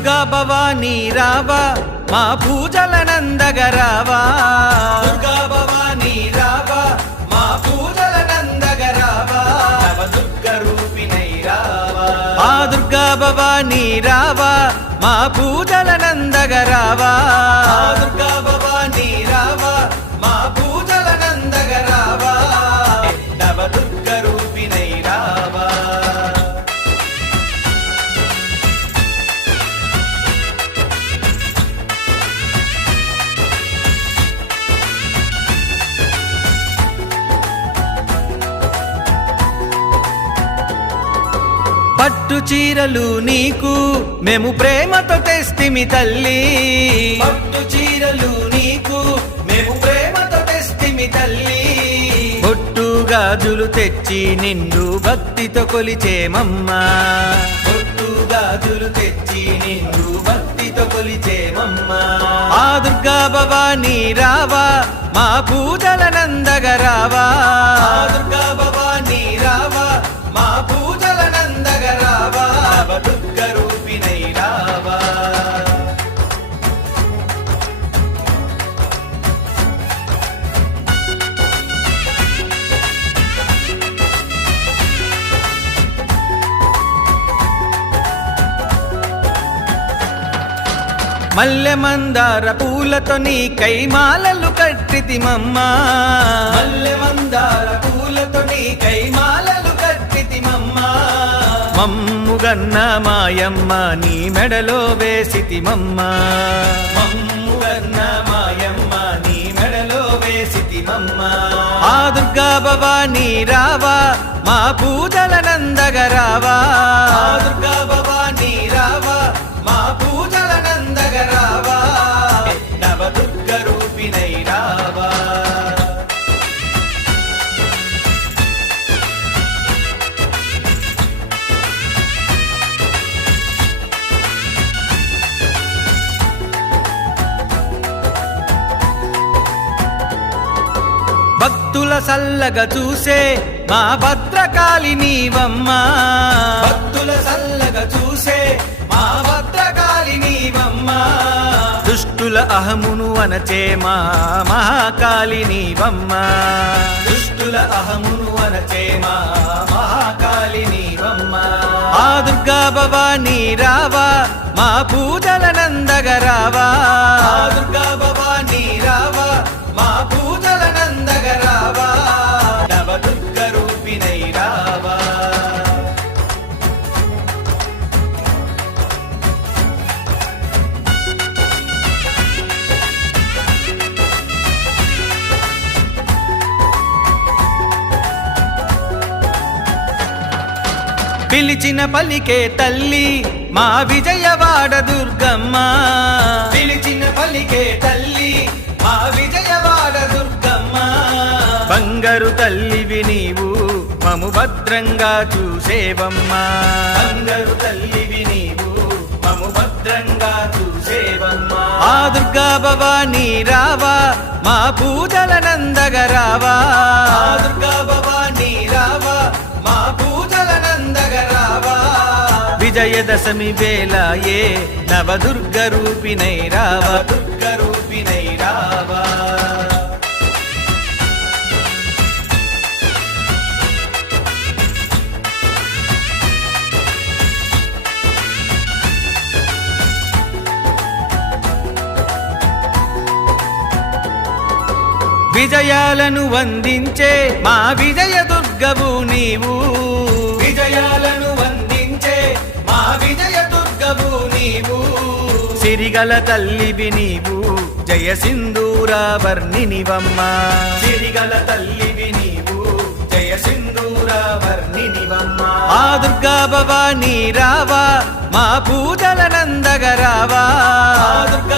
దుర్గా భవానీ రావా మా పూజల నందగరావా దుర్గా భవానీ రావా మా పూజల నందగరావా నవ దుర్గ రూపిణై రావా. ఆ దుర్గా భవానీ రావా మా పూజల నందగరావా దుర్గా భవానీ పట్టు చీరలు నీకు మేము ప్రేమతో తెస్తిమి తల్లి. పట్టు చీరలు నీకు మేము ప్రేమతో తెస్తిమి తల్లి. బొట్టు గాజులు తెచ్చి నిండు భక్తితో కొలిచేమమ్మా. బొట్టు గాజులు తెచ్చి నిండు భక్తితో కొలిచేమమ్మా. ఆ దుర్గా భవానీ రావా మా పూజల నందగరావా ఆ మల్లె మందార పూలతో నీ కైమాలలు కట్టితిమమ్మా. మల్లె మందార పూలతో నీ కైమాలలు కట్టితిమమ్మా. మమ్ముగన్న మాయమ్మ నీ మెడలో వేసితిమమ్మా. మమ్ముగన్న మాయమ్మ నీ మెడలో వేసితిమమ్మా. ఆ దుర్గా భవానీ రావా మా పూజల నందగరావా దుర్గా నవ రావా భక్తుల సల్లగా చూసే మా భద్రకాళి నీవమ్మా. భక్తుల సల్లగా చూసే మా భద్రకాళి నీవమ్మా. దుష్టుల అహమును అనచే మా మహాకాళి నీవమ్మా. దుష్టుల అహమును అనచే మా మహాకాళి నీవమ్మా. ఆ దుర్గా భవానీ రావా? మా పూజల నందగరావా దుర్గా భవానీ పిలిచిన పలికే తల్లి మా విజయవాడ దుర్గమ్మ. పిలిచిన పలికే తల్లి మా విజయవాడ దుర్గమ్మ. బంగారు తల్లివి నీవు మము భద్రంగా చూసేవమ్మా. బంగారు తల్లివి నీవు మము భద్రంగా చూసేవమ్మా. ఆ దుర్గా భవానీ రావా మా పూజల నందగరావా విజయదశమి ఏ నవదుర్గ రూపిణై రావా. దుర్గ రూపిణై రావా. విజయాలను వందించే మా విజయ దుర్గవు నీవు. విజయాలను విజయ దుర్గవు నీవు సిరిగల తల్లివి నీవు జయ సింధూర వర్ణినివమ్మ సిరిగల తల్లివి నీవు జయ సింధూర వర్ణినివమ్మ ఆ దుర్గా భవానీ రావా మా పూజల నందగరావా. దుర్గా